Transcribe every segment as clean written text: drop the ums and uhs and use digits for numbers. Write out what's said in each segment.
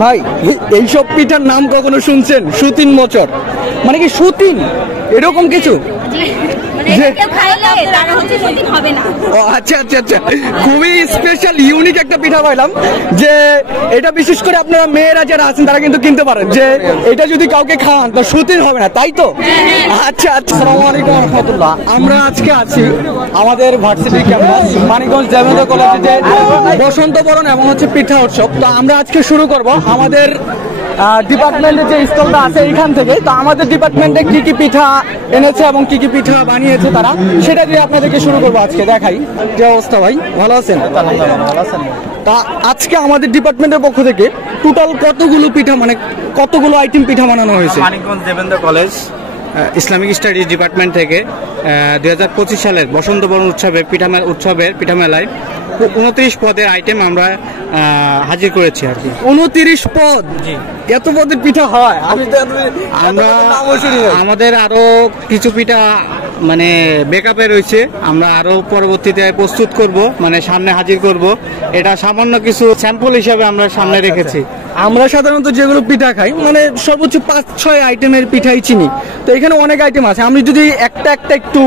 ভাই এইসব পিঠার নাম কখনো শুনছেন? সুতিন মোচর মানে কি সুতিন এরকম কিছু? ও আচ্ছা আচ্ছা আচ্ছা, খুবই স্পেশাল ইউনিক একটা পিঠা পাইলাম যে এটা বিশেষ করে আপনারা মেয়েরা যারা আছেন তারা কিন্তু কিনতে পারেন যে এটা যদি কাউকে খান তো সুতিন হবে না, তাই তো? আচ্ছা আচ্ছা। আসসালামু আলাইকুম রহমতুল্লাহ। আমরা আজকে আছি আমাদের ভার্সিটি ক্যাম্পাস মানিকগঞ্জ দেবেন্দ্র কলেজে যে বসন্ত বরণ এবং হচ্ছে পিঠা উৎসব। তো আমরা আজকে শুরু করব আমাদের ডিপার্টমেন্টের যে স্টলটা আছে এইখান থেকে। তো আমাদের ডিপার্টমেন্টে কি কি পিঠা এনেছে এবং কি কি পিঠা বানিয়েছে তারা, সেটা দিয়ে আপনাদেরকে শুরু করবো আজকে। দেখাই যে অবস্থা। ভাই ভালো আছেন? তা আজকে আমাদের ডিপার্টমেন্টের পক্ষ থেকে টোটাল কতগুলো পিঠা মানে কতগুলো আইটেম পিঠা বানানো হয়েছে? Manikganj Debendra college Islamic studies department থেকে 2025 সালের বসন্ত বরণ উৎসবের পিঠা মেলায় 29 পদের আইটেম আমরা হাজির করেছি আর কি। 29 পদ? এত পদের পিঠা হয়? আমরা আমাদের আরো কিছু পিঠা মানে বেকআপে রয়েছে, আমরা আরো পরবর্তীতে প্রস্তুত করব, মানে সামনে হাজির করব। এটা সামান্য কিছু স্যাম্পল হিসাবে আমরা সামনে রেখেছি। আমরা সাধারণত যেগুলো পিঠা খাই মানে সর্বোচ্চ 5-6 আইটেমের পিঠাই চিনি, তো এখানে অনেক আইটেম আছে। আমি যদি একটা একটু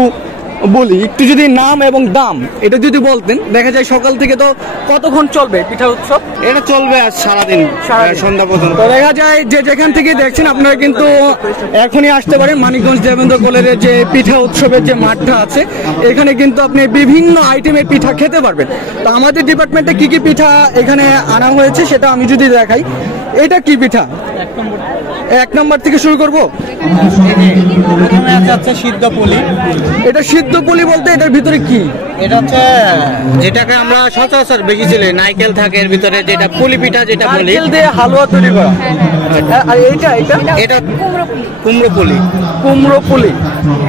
বলি, একটু যদি নাম এবং দাম এটা যদি বলতেন। দেখা যায় সকাল থেকে তো কতক্ষণ চলবে পিঠা উৎসব? এটা চলবে আজ সারাদিন সন্ধ্যা পর্যন্ত। দেখা যায় যে যেখান থেকে দেখছেন আপনারা কিন্তু এখনই আসতে পারেন মানিকগঞ্জ দেবেন্দ্র কলেজের যে পিঠা উৎসবের যে মাঠটা আছে, এখানে কিন্তু আপনি বিভিন্ন আইটেমের পিঠা খেতে পারবেন। তো আমাদের ডিপার্টমেন্টে কি কি পিঠা এখানে আনা হয়েছে সেটা আমি যদি দেখাই। এটা কি পিঠা? 1 নম্বর থেকে শুরু করবো। সিদ্ধ পুলি। এটা সিদ্ধ পুলি বলতে এটার ভিতরে কি? এটা হচ্ছে যেটাকে আমরা সচরাচর বেশি ছিল নারকেল থাকে এর ভিতরে, যেটা পুলি পিঠা যেটা বলি, নারকেল দিয়ে হালুয়া তৈরি করা। আর এটা কুমড়ো পুলি। কুমড়ো পুলি,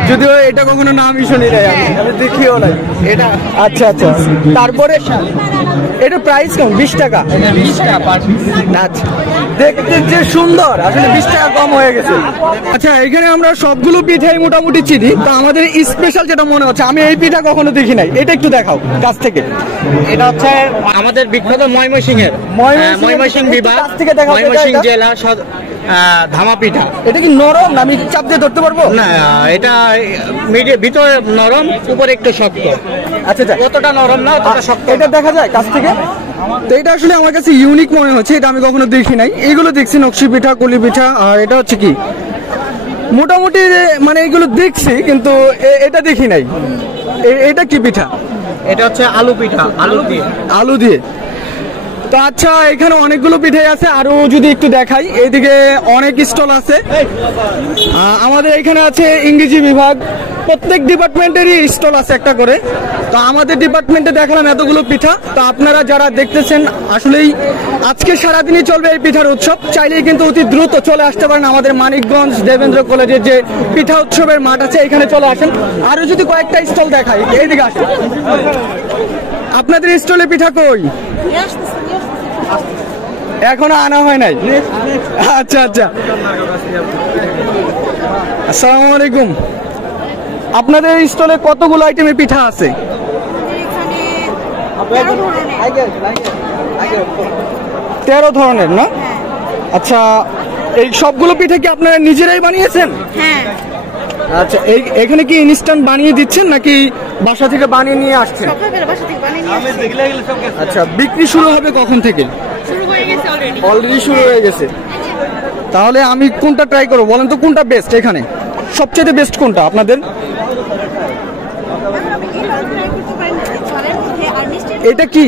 যদিও এটা কখনো নামই শুনি নাই, আমি দেখিও নাই এটা। আচ্ছা আচ্ছা। তারপরে এটা প্রাইস কেমন? 20 টাকা। 20 টাকা পার পিস। আচ্ছা, দেখতে যে সুন্দর, আসলে 20 টাকা কম হয়ে গেছে। আচ্ছা, এখানে আমরা সবগুলো পিঠাই মোটামুটি চিনি, তো আমাদের স্পেশাল যেটা মনে হচ্ছে, আমি এই পিঠা কখনো দেখি নাই, এটা একটু দেখাও কাছ থেকে। এটা হচ্ছে আমাদের বিখ্যাত ময়মনসিংহের ময়মনসিংহ বিভাগ, ময়মনসিংহ জেলা ধামা পিঠা। এটা কি নরম না? আমি চাপ দিয়ে ধরতে পারবো? না, এটা ভিতরে নরম, উপরে একটু শক্ত। আচ্ছা আচ্ছা, অতটা নরম না, অতটা শক্ত। এটা দেখা যায় কাছ থেকে? তো এটা আসলে আমার কাছে ইউনিক মনে হচ্ছে, এটা আমি কখনো দেখি নাই। এগুলো দেখছি নকশি পিঠা, কলি পিঠা, আর এটা হচ্ছে কি মোটামুটি মানে এগুলো দেখছি কিন্তু এটা দেখি নাই। এটা কি পিঠা? এটা হচ্ছে আলু পিঠা, আলু দিয়ে। তো আচ্ছা, এখানে অনেকগুলো পিঠাই আছে। আরো যদি একটু দেখাই, এইদিকে অনেক স্টল আছে। আমাদের এখানে আছে ইংরেজি বিভাগ, প্রত্যেক ডিপার্টমেন্টেরই স্টল আছে একটা করে। তো আমাদের ডিপার্টমেন্টে দেখালাম এতগুলো পিঠা। তো আপনারা যারা দেখতেছেন, আসলেই আজকে সারাদিনই চলবে এই পিঠার উৎসব। চাইলেই কিন্তু অতি দ্রুত চলে আসতে পারেন আমাদের মানিকগঞ্জ দেবেন্দ্র কলেজের যে পিঠা উৎসবের মাঠ আছে, এখানে চলে আসেন। আরো যদি কয়েকটা স্টল দেখাই, এইদিকে আসেন। আপনাদের স্টলে পিঠা কই? এখনো আনা হয় নাই? আচ্ছা আচ্ছা। আসসালামু আলাইকুম। আপনাদের স্টলে কতগুলো আইটেমের পিঠা আছে? 13 ধরনের না? আচ্ছা, এই সবগুলো পিঠা কি আপনারা নিজেরাই বানিয়েছেন? হ্যাঁ। আচ্ছা, এখানে কি ইনস্ট্যান্ট বানিয়ে দিচ্ছেন নাকি বাসা থেকে বানিয়ে নিয়ে আসছেন? আচ্ছা, বিক্রি শুরু হবে কখন থেকে? অলরেডি শুরু হয়ে গেছে। তাহলে আমি কোনটা ট্রাই করবো বলেন তো? কোনটা বেস্ট? এখানে সবচেয়ে বেস্ট কোনটা আপনাদের? এটা কি?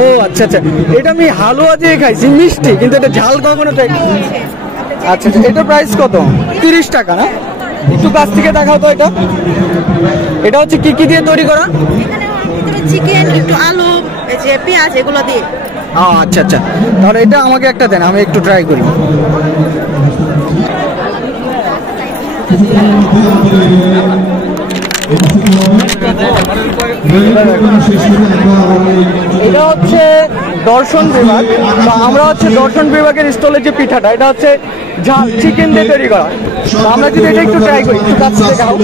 ও আচ্ছা আচ্ছা, এটা আমি হালুয়া দিয়ে খাইছি, মিষ্টি, কিন্তু এটা ঝাল কখনো ট্রাই। আচ্ছা আচ্ছা, এটা প্রাইস কত? 30 টাকা না? একটু কাছ থেকে দেখাও তো। এটা হচ্ছে কি কি দিয়ে তৈরি করা? চিকেন, একটু আলু, যে পেঁয়াজ, এগুলো দিয়ে। আচ্ছা আচ্ছা, তাহলে এটা আমাকে একটা দেন, আমি একটু ট্রাই করি। এটা হচ্ছে দর্শন বিভাগ। তো আমরা হচ্ছে দর্শন বিভাগের স্টলের যে পিঠাটা, এটা হচ্ছে ঝাল চিকেন দিয়ে তৈরি করা। আমরা যদি এটা একটু ট্রাই করি, একটু কাছ থেকে দেখাও।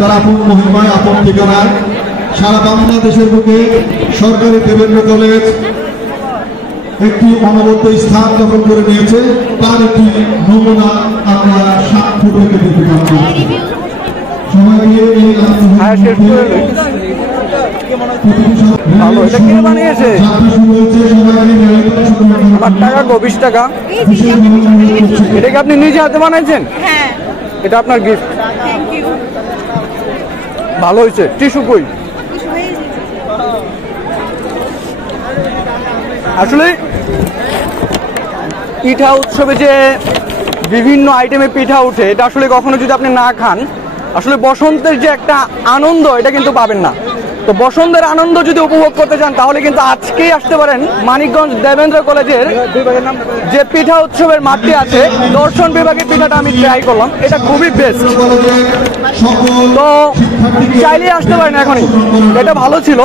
তারা আপন মহিমায় আপন ঠিকানায় সারা বাংলাদেশের বুকে সরকারি দেবেন্দ্র কলেজ একটি অনবদ্য স্থান দখল করে নিয়েছে, তার একটি নমুনা আমরা 7 ফুট থেকে দেখতে পাচ্ছি। সবাইকে এই $20 টাকা। এটা কি আপনি নিজে হাতে বানাইছেন? হ্যাঁ, এটা আপনার গিফট। Thank you. ভালো হয়েছে। টিস্যু কই? আসলে পিঠা উৎসবে যে বিভিন্ন আইটেমে পিঠা উঠে, এটা আসলে কখনো যদি আপনি না খান, আসলে বসন্তের যে একটা আনন্দ এটা কিন্তু পাবেন না। তো বসন্তের আনন্দ যদি উপভোগ করতে চান তাহলে কিন্তু আজকেই আসতে পারেন মানিকগঞ্জ দেবেন্দ্র কলেজের যে পিঠা উৎসবের মাঠটি আছে, দর্শন বিভাগের পিঠাটা আমি ট্রাই করলাম, এটা খুবই বেস্ট। তো চাইলে আসতে পারেন এখনই, এটা ভালো ছিল।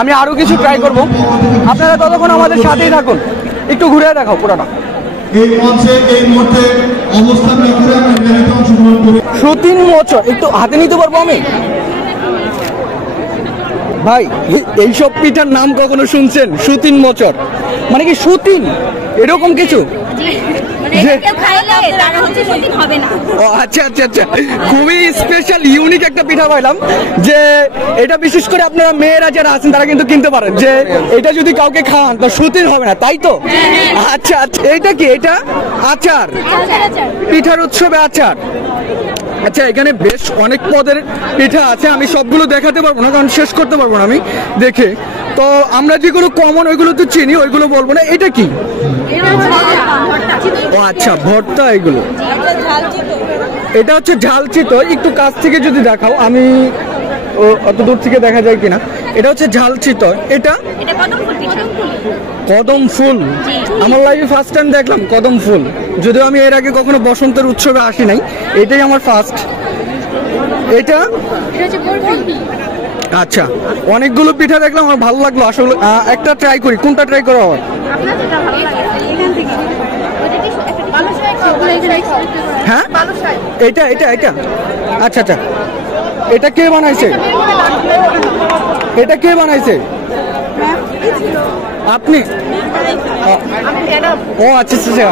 আমি আরো কিছু ট্রাই করব, আপনারা ততক্ষণ আমাদের সাথেই থাকুন। একটু ঘুরে দেখাও পুরোটা। এই মঞ্চে এই মুহূর্তে অবস্থান করে আমরা মেলাতে অংশগ্রহণ করি। সুতিন মোচর একটু হাতে নিতে পারবো আমি? ভাই এইসব পিঠার নাম কখনো শুনছেন? সুতিন মোচর মানে কি সুতিন এরকম কিছু? ও আচ্ছা আচ্ছা আচ্ছা, খুবই স্পেশাল ইউনিক একটা পিঠা পাইলাম, যে এটা বিশেষ করে আপনারা মেয়েরা যারা আছেন তারা কিন্তু কিনতে পারেন, যে এটা যদি কাউকে খান তো সুতিন হবে না, তাই তো? আচ্ছা আচ্ছা, এটা কি? এটা আচার, পিঠার উৎসবে আচার। আচ্ছা, এখানে বেশ অনেক পদের পিঠা আছে, আমি সবগুলো দেখাতে পারবো না কারণ শেষ করতে পারবো না আমি দেখে। তো আমরা যেগুলো কমন ওইগুলো তো চিনি, ওইগুলো বলবো না। এটা কি? ও আচ্ছা, ভর্তা। এগুলো এটা হচ্ছে ঝালচিতো। একটু কাছ থেকে যদি দেখাও, আমি অত দূর থেকে দেখা যায় কিনা। এটা হচ্ছে ঝালচিতো। এটা কদম ফুল। আমার লাইফে ফার্স্ট টাইম দেখলাম কদম ফুল, যদিও আমি এর আগে কখনো বসন্তের উৎসবে আসি নাই, এটাই আমার ফার্স্ট। এটা আচ্ছা, অনেকগুলো পিঠা দেখলাম, আমার ভালো লাগলো। আসলে একটা ট্রাই করি, কোনটা ট্রাই করা হয়? হ্যাঁ, এটা এটা এটা আচ্ছা আচ্ছা, এটা কে বানাইছে? এটা কে বানাইছে? আপনি? ও আচ্ছা আচ্ছা।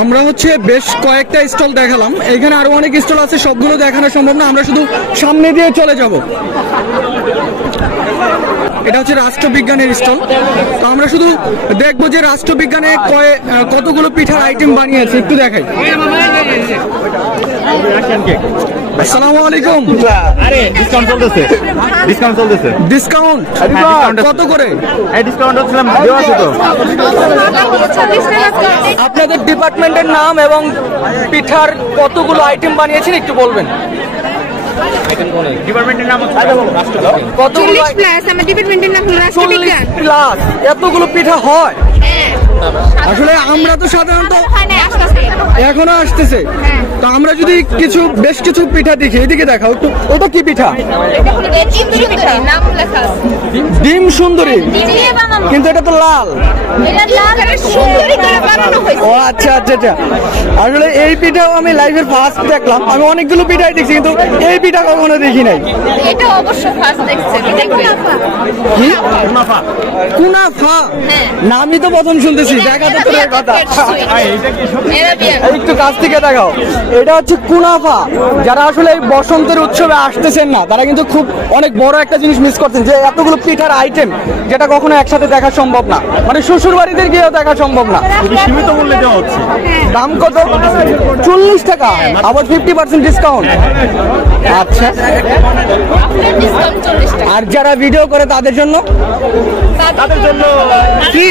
আমরা হচ্ছে বেশ কয়েকটা স্টল দেখালাম, এখানে আরো অনেক স্টল আছে, সবগুলো দেখানো সম্ভব না, আমরা শুধু সামনে দিয়ে চলে যাব। এটা হচ্ছে রাষ্ট্রবিজ্ঞানের স্টল। তো আমরা শুধু দেখবো যে রাষ্ট্রবিজ্ঞানে কতগুলো পিঠার আইটেম বানিয়েছে, একটু দেখাই। আসসালামু আলাইকুম। আরে ডিসকাউন্ট চলতেছে, ডিসকাউন্ট চলতেছে। ডিসকাউন্ট কত করে? এই ডিসকাউন্ট হচ্ছিলাম দেওয়া আছে তো। আপনাদের ডিপার্টমেন্টের নাম এবং পিঠার কতগুলো আইটেম বানিয়েছেন একটু বলবেন? ডিপার্টমেন্টের নাম হচ্ছে কতগুলো? 40 প্লাস। আমার ডিপার্টমেন্টের নাম হলো রাষ্ট্রবিজ্ঞান। 40 প্লাস। এতগুলো পিঠা হয়? আসলে আমরা তো সাধারণত এখনো আসতেছে। তো আমরা যদি বেশ কিছু পিঠা দেখি, এদিকে দেখাও একটু। ওটা কি পিঠা? ডিম সুন্দরী, কিন্তু এটা তো লাল। ও আচ্ছা আচ্ছা আচ্ছা, আসলে এই পিঠাও আমি লাইভের ফার্স্ট দেখলাম। আমি অনেকগুলো পিঠাই দেখছি কিন্তু এই পিঠা কখনো দেখি নাই। এটা অবশ্য ফার্স্ট দেখছেন। কুনাফা, নামই তো প্রথম শুনতেছি, দেখা তো তোর কথা। একটু কাছ থেকে দেখাও। এটা হচ্ছে কুনাফা। যারা আসলে এই বসন্তের উৎসবে আসতেছেন না, তারা কিন্তু খুব অনেক বড় একটা জিনিস মিস করছেন, যে এতগুলো পিঠার আইটেম যেটা কখনো একসাথে দেখা সম্ভব না, মানে শ্বশুর বাড়িতে গিয়েও দেখা সম্ভব না। সীমিত মূল্যে দেওয়া হচ্ছে। দাম কত? 40 টাকা, আবার 50% ডিসকাউন্ট। আচ্ছা, আর যারা ভিডিও করে তাদের জন্য কি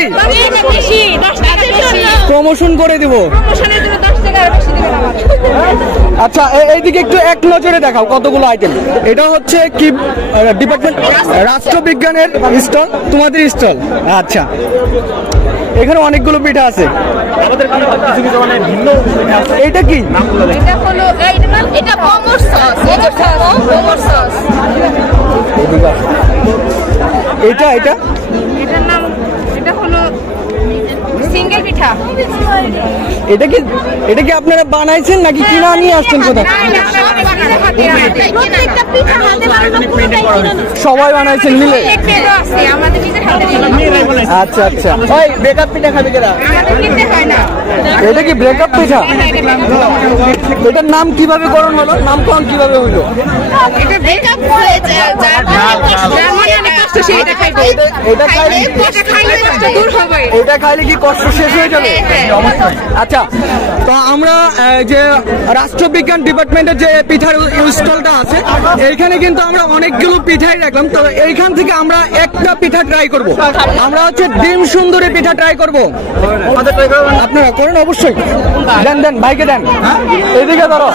প্রমোশন করে দিব? আচ্ছা, এইদিকে একটু এক নজরে দেখাও কতগুলো আইটেম। এটা হচ্ছে কি ডিপার্টমেন্ট? রাষ্ট্রবিজ্ঞানের স্টল, তোমাদের স্টল। আচ্ছা, এখানে অনেকগুলো পিঠা আছে। এটা কি? এটা এটা এটার নাম, এটা হলো সিঙ্গেল পিঠা। এটা কি আপনারা বানাইছেন নাকি কিনা নিয়ে আসছেন কোথাও? প্রত্যেকটা পিঠা হাতে বানানো, পুরোটাই কিনে। সবাই বানাইছেন মিলে? আছে আমাদের নিজের হাতে বানানো। আচ্ছা আচ্ছা। ওই ব্রেকআপ পিঠা খাবে কেরা? আমাদের কিনতে হয় না। এটা কি ব্রেকআপ পিঠা? এটার নাম কিভাবে করণ হলো? নামকরণ কিভাবে হইলো? এটা ব্রেকআপ হয়েছে, যার মনে অনেক কষ্ট সে এটা খাইবে। এটা খাইলে এটা খাইলে কষ্ট দূর হবে। এটা খাইলে কি কষ্ট শেষ হয়ে যাবে? আচ্ছা, তো আমরা যে রাষ্ট্রবিজ্ঞান ডিপার্টমেন্টের যে পিঠার স্টলটা আছে, এইখানে কিন্তু আমরা অনেকগুলো পিঠাই রাখলাম। তো এইখান থেকে আমরা একটা পিঠা ট্রাই করব। আমরা হচ্ছে ডিম সুন্দরী পিঠা ট্রাই করব। আপনারা করেন অবশ্যই। দেন দেন, ভাইকে দেন, এদিকে ধরো।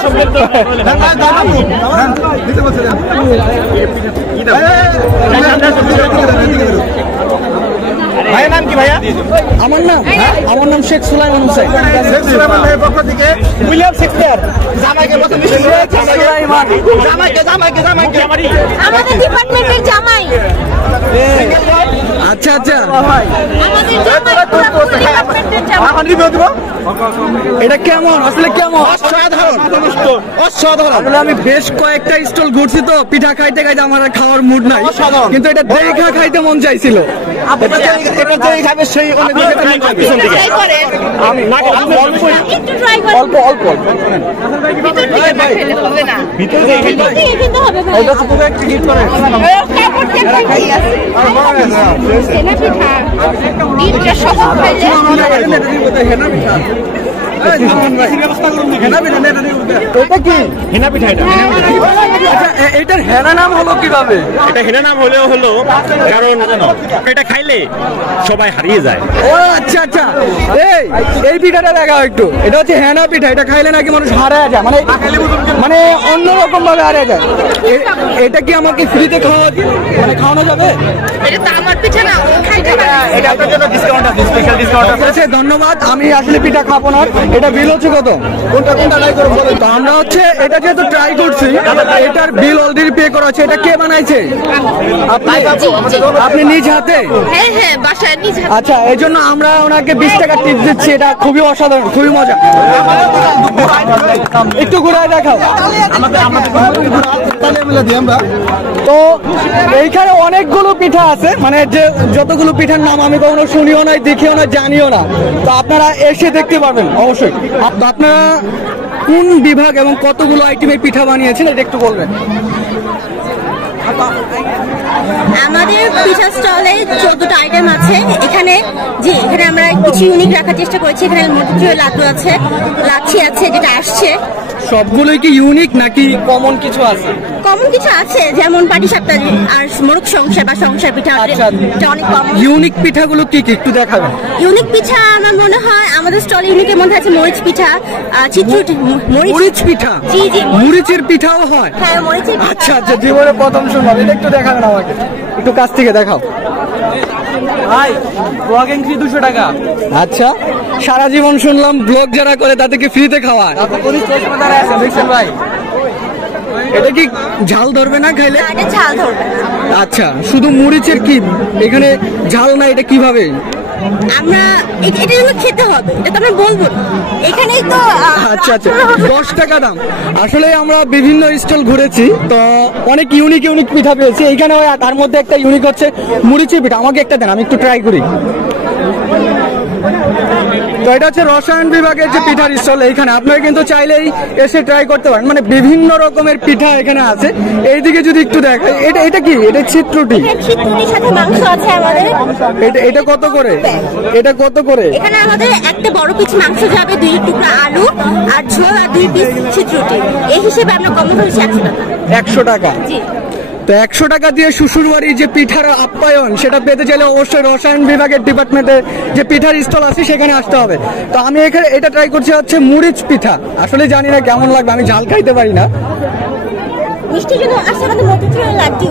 ভাইয়ের নাম কি ভাইয়া? আমার নাম শেখ সুলাইমান হোসেন। শেখ সুলাইমান ভাইয়ের পক্ষ থেকে উইলিয়াম শেক্সপিয়ার জামাইকে প্রথম সুলাইমান জামাইকে আমাদের ডিপার্টমেন্টের জামাই। আচ্ছা আচ্ছা, আমাদের জামাই পুরো ডিপার্টমেন্টের জামাই। এখন রিভিউ দেব। এটা কেমন আসলে কেমন? অসাধারণ অসাধারণ। আসলে আমি বেশ কয়েকটা স্টল ঘুরছি, তো পিঠা খাইতে খাইতে আমার আর খাওয়ার মুড নাই, কিন্তু এটা দেখা খাইতে মন চাইছিল। এটা যে খাবে সেই অনেক পিছন থেকে ট্রাই করেন। আমি না একটু ট্রাই করেন। অল্প অল্প ভিতর থেকে না খেলে হবে না। ভিতরে যে ভিতর থেকে কিন্তু হবে ভাই। এটা তো একটা গিফট করে। কাপড় থেকে কি আছে? সেনা পিঠা। ডিমটা সহ খাইলে এটা কি হেনা পিঠা? এটা আচ্ছা, এটার হেনা নাম হলো কিভাবে? এটা হেনা নাম হলো কারণ এটা খাইলে সবাই হারিয়ে যায়। ও আচ্ছা আচ্ছা, এই পিঠাটা দেখাও একটু। এটা হচ্ছে হেনা পিঠা। এটা খাইলে নাকি মানুষ হারায় যায়, মানে অন্যরকম ভাবে হারিয়ে যায়। এটা কি আমাকে ফ্রিতে খাওয়ানো যাবে? এটা তো আমার পিঠা না, ও খাইতে পারে। এটা আপনার জন্য ডিসকাউন্ট আছে, স্পেশাল ডিসকাউন্ট ঠিক আছে, ধন্যবাদ। আমি আসলে পিঠা খাবো না। এটা বিল হচ্ছে কত? কোনটা ট্রাই করবো? তো আমরা হচ্ছে এটা যেহেতু ট্রাই করছি, এটার বিল অলরেডি পে করা আছে। এটা কে বানাইছে? আপনি নিজ হাতে? হ্যাঁ হ্যাঁ, বাসায় নিজ হাতে। আচ্ছা, এই জন্য আমরা ওনাকে 20 টাকা টিপস দিচ্ছি। এটা খুবই অসাধারণ, খুবই মজা। একটু ঘুরায় দেখাও। তো এইখানে অনেকগুলো পিঠা আছে, মানে যে যতগুলো পিঠার নাম আমি কখনো শুনিও না, দেখিও না, জানিও না। তো আপনারা এসে দেখতে পারবেন অবশ্যই। আপনারা কোন বিভাগ এবং কতগুলো আইটেমের পিঠা বানিয়েছেন এটা একটু বলবেন। আমাদের পিঠা স্টলে 14টা আইটেম আছে। এখানে আমরা কিছু ইউনিক রাখার চেষ্টা করেছি। এখানে মতিচুর লাড্ডু আছে, লাচ্ছি আছে, যেটা আসছে। সবগুলোই কি ইউনিক নাকি কমন কিছু আছে? কমন কিছু আছে, যেমন পাটিসাপটা আর মোরগ সংসার বা সংসার পিঠা। আচ্ছা, এটা অনেক কমন। ইউনিক পিঠাগুলো কি কি একটু দেখাবেন? ইউনিক পিঠা আমার মনে হয় আমাদের স্টলে ইউনিকের মধ্যে আছে মরিচ পিঠা, চিত্রুটি মরিচ পিঠা। জি জি, মরিচের পিঠাও হয়? হ্যাঁ, মরিচের পিঠা। আচ্ছা আচ্ছা, জীবনে প্রথম শুনলাম। এটা একটু দেখাবেন আমাকে, একটু কাছ থেকে দেখাও। ভাই ব্লগিং ফি 200 টাকা। আচ্ছা, সারা জীবন শুনলাম ব্লগ যারা করে তাদেরকে ফ্রিতে খাওয়ায়। দেখছেন ভাই, এটা কি ঝাল ধরবে না খাইলে? না, এটা ঝাল ধরবে না। আচ্ছা, শুধু মরিচের কি এখানে ঝাল না? এটা কিভাবে? আমরা এটা জন্য খেতে হবে, এটা তো আমরা বলবো না। এখানেই তো আচ্ছা আচ্ছা, 10 টাকা দাম। আসলে আমরা বিভিন্ন স্টল ঘুরেছি, তো অনেক ইউনিক ইউনিক পিঠা পেয়েছি। এইখানে তার মধ্যে একটা ইউনিক হচ্ছে মরিচের পিঠা। আমাকে একটা দেন, আমি একটু ট্রাই করি। তো এটা হচ্ছে রসায়ন বিভাগের যে পিঠার স্টল। এইখানে আপনারা কিন্তু চাইলেই এসে ট্রাই করতে পারেন, মানে বিভিন্ন রকমের পিঠা এখানে আছে। এইদিকে যদি একটু দেখাই, এটা কি? এটা চিত্রটি। খিচুড়ির সাথে মাংস আছে আমাদের। এটা কত করে? এটা কত করে? এখানে আমাদের একটা বড় পিস মাংস যাবে, 2 টুকরা আলু আর ঝোল আর 2 পিস খিচুড়ি। এই হিসেবে আমরা কম ধরেছি 100 টাকা। 100 টাকা। জি। তো 100 টাকা দিয়ে শ্বশুরবাড়ি যে পিঠার আপ্যায়ন সেটা পেতে চাইলে অবশ্যই রসায়ন বিভাগের ডিপার্টমেন্টে যে পিঠার স্টল আছে সেখানে আসতে হবে। তো আমি এখানে এটা ট্রাই করছি হচ্ছে মরিচ পিঠা। আসলে জানি না কেমন লাগবে, আমি ঝাল খাইতে পারি না। মিষ্টির জন্য আসছে আমাদের মতিচুরের লাড্ডু।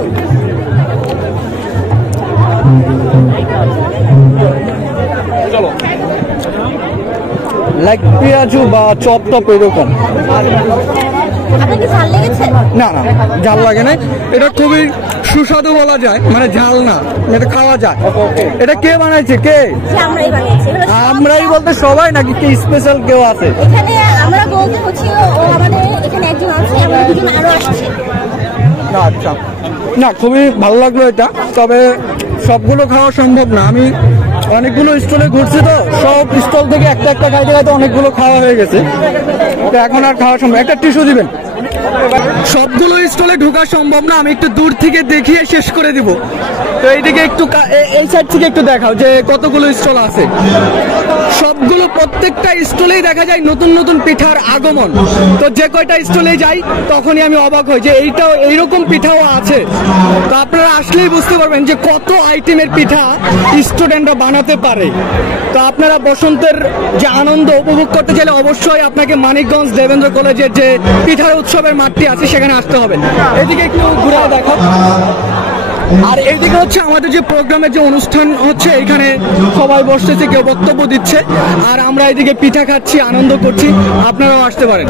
চলো, লাইক পেঁয়াজু বা চপ টপ এরকম। আপনার কি ঝাল লেগেছে? না না ঝাল লাগে না, এটা খুবই সুস্বাদু বলা যায়, মানে ঝাল না, এটা খাওয়া যায়। এটা কে বানাইছে? কে? আমরাই বানিয়েছি। এগুলো সব আমরাই বলতে সবাই নাকি কে স্পেশাল কেউ আছে? এখানে আমরা বলতে হচ্ছে ও আমাদের এখানে একজন আছে, আমরা দুজন আরো আসছে। না আচ্ছা, না খুবই ভালো লাগলো এটা, তবে সবগুলো খাওয়া সম্ভব না। আমি অনেকগুলো স্টলে ঘুরছি তো, সব স্টল থেকে একটা একটা খাইতে খাইতে অনেকগুলো খাওয়া হয়ে গেছে, তো এখন আর খাওয়া সম্ভব। একটা টিস্যু দিবেন। সবগুলো স্টলে ঢোকা সম্ভব না, আমি একটু দূর থেকে দেখিয়ে শেষ করে দিব। তো এইদিকে একটু এই সাইড থেকে একটু দেখাও যে কতগুলো স্টল আছে। সবগুলো প্রত্যেকটা স্টলেই দেখা যায় নতুন নতুন পিঠার আগমন। তো যে কয়টা স্টলে যাই তখনই আমি অবাক হই যে এইটাও এইরকম পিঠাও আছে। তো আপনারা আসলেই বুঝতে পারবেন যে কত আইটেমের পিঠা স্টুডেন্টরা বানাতে পারে। তো আপনারা বসন্তের যে আনন্দ উপভোগ করতে চাইলে অবশ্যই আপনাকে মানিকগঞ্জ দেবেন্দ্র কলেজের যে পিঠার উৎসবের মাঠটি আছে সেখানে আসতে হবে। এদিকে একটু ঘুরে দেখো। আর এইদিকে হচ্ছে আমাদের যে প্রোগ্রামের যে অনুষ্ঠান হচ্ছে, এখানে সবাই বসতেছে, কেউ বক্তব্য দিচ্ছে, আর আমরা এদিকে পিঠা খাচ্ছি, আনন্দ করছি। আপনারাও আসতে পারেন।